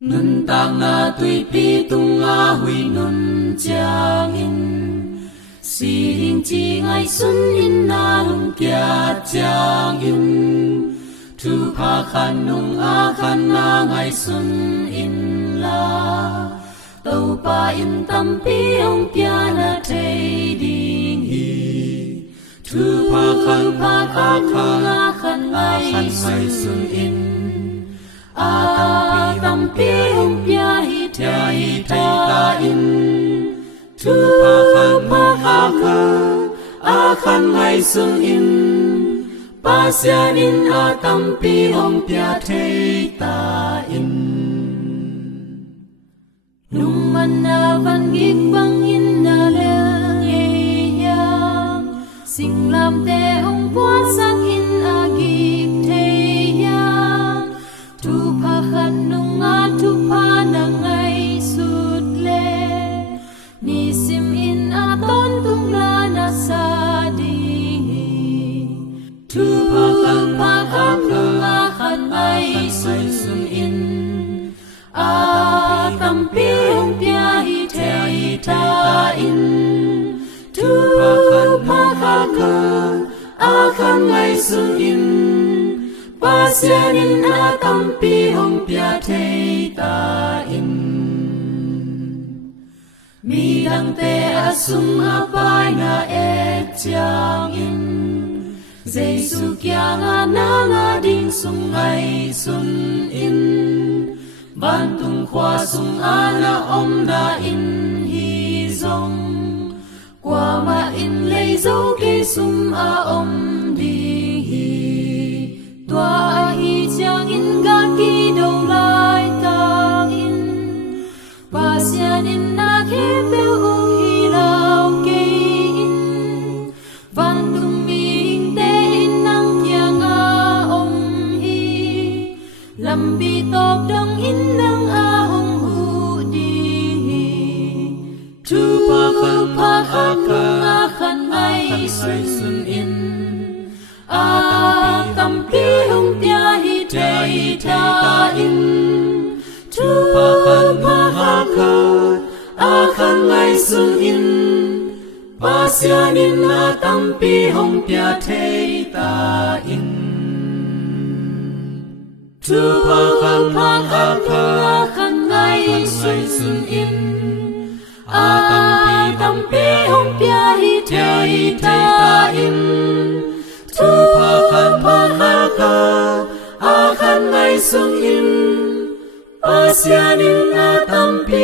nun tang na tui pi tung a hui nun chang in si ding chi ngai sun in na lung kia chang in thu pha khan nung a khan na ngai sun in la tàu pa in tâm pi ông kia na thei ding hi thu pha khan a khan ngai sun in a tâm pi ông kia hi thei ta in thu pha khan a khan ngai sun in pa sia in a tâm pi ông kia thei ta in nung man na van gik bang in na le yang sing lam te ông qua sang in a gik thei yang tu pha khan nung a tu pha na ngai sut le ni sim in a ton tung la na sa di tu pha khan nung a khan ai sun in a tâm pi ông pia hi thei ta in tu pha khan a khan ngai sun in pa sia in a tâm pi ông pia thei ta in mi dang te a sum a pai na e chang in Giêsu kia nga na nga ding sung ngai sun in ban tung khoa sung ana om na in hi zong qua ma in lei dấu ke sum a om di hi tua a hi chang in ga ki do lai tang in pa sian in na ke pe u hi lao ke in van tung mi te in nang yang a om hi lam bi top dong in nang a hong hu di tu pa khan ngai sun in a tâm pi hong tia hi thei ta in tu pa khan a khan ngai sun in pa sia in a tâm pi hong tia thei ta in tu pa khan ngai sun in a tâm pi hong pia hi thei ta in tu pa khan a khan ngai sun in pa sia in a tâm pi